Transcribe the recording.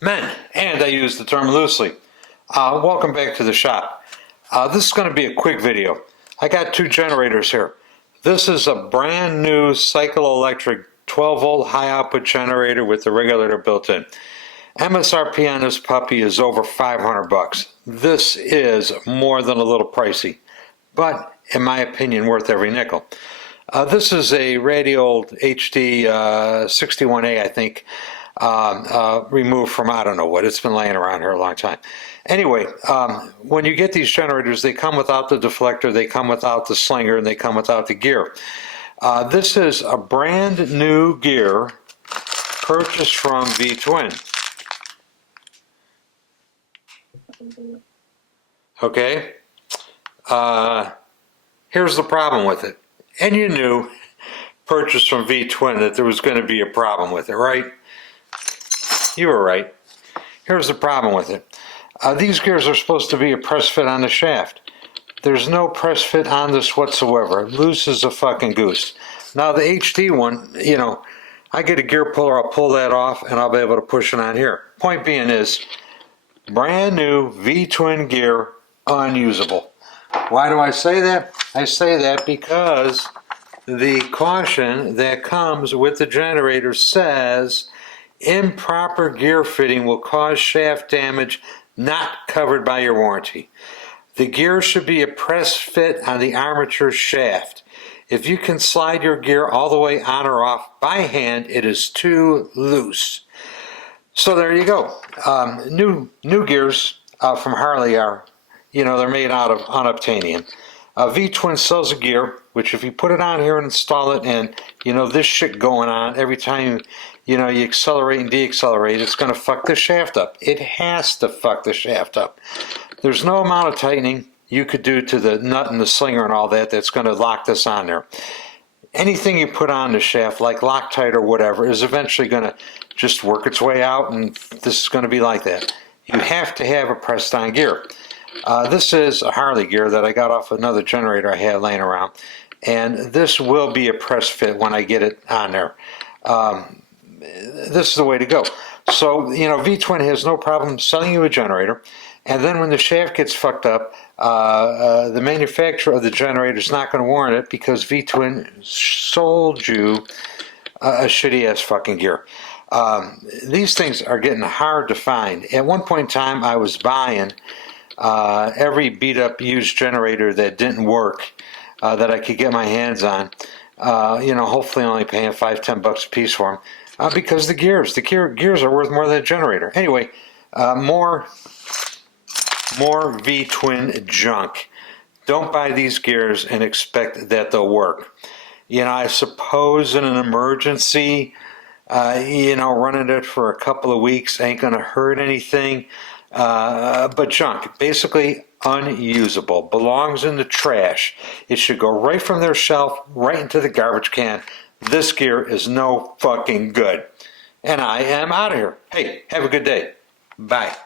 men, and I use the term loosely. Welcome back to the shop. This is going to be a quick video. I got two generators here. This is a brand new Cycle Electric 12 volt high output generator with the regulator built in. MSRP on this puppy is over 500 bucks. This is more than a little pricey, but in my opinion worth every nickel. This is a radio old HD 61A, I think, removed from I don't know what. It's been laying around here a long time. Anyway, when you get these generators, they come without the deflector, they come without the slinger, and they come without the gear. This is a brand new gear purchased from V-Twin. Okay, here's the problem with it. And you knew, purchased from V-Twin, that there was going to be a problem with it, right? You were right. Here's the problem with it. These gears are supposed to be a press fit on the shaft. There's no press fit on this whatsoever. Loose as a fucking goose. Now the HD one, you know, I get a gear puller, I'll pull that off, and I'll be able to push it on here. Point being is, brand new V-Twin gear, unusable. Why do I say that? I say that because the caution that comes with the generator says improper gear fitting will cause shaft damage not covered by your warranty. The gear should be a press fit on the armature shaft. If you can slide your gear all the way on or off by hand, it is too loose. So there you go. New gears from Harley are, you know, they're made out of unobtainium. V-Twin sells a gear, which if you put it on here and install it, and you know this shit going on every time you know you accelerate and deaccelerate, it's going to fuck the shaft up. It has to fuck the shaft up. There's no amount of tightening you could do to the nut and the slinger and all that that's going to lock this on there. Anything you put on the shaft, like Loctite or whatever, is eventually going to just work its way out, and this is going to be like that. You have to have a pressed on gear. This is a Harley gear that I got off another generator I had laying around, and this will be a press fit when I get it on there. This is the way to go. So, you know, V-Twin has no problem selling you a generator, and then when the shaft gets fucked up, the manufacturer of the generator is not going to warrant it because V-Twin sold you a shitty ass fucking gear. These things are getting hard to find. At one point in time, I was buying every beat up used generator that didn't work that I could get my hands on, you know, hopefully only paying $5-10 a piece for them, because the gears are worth more than a generator. Anyway, more V-Twin junk. Don't buy these gears and expect that they'll work. You know, I suppose in an emergency, you know, running it for a couple of weeks ain't gonna hurt anything. But junk, basically unusable, belongs in the trash. It should go right from their shelf right into the garbage can. This gear is no fucking good. And I am out of here. Hey, have a good day. Bye.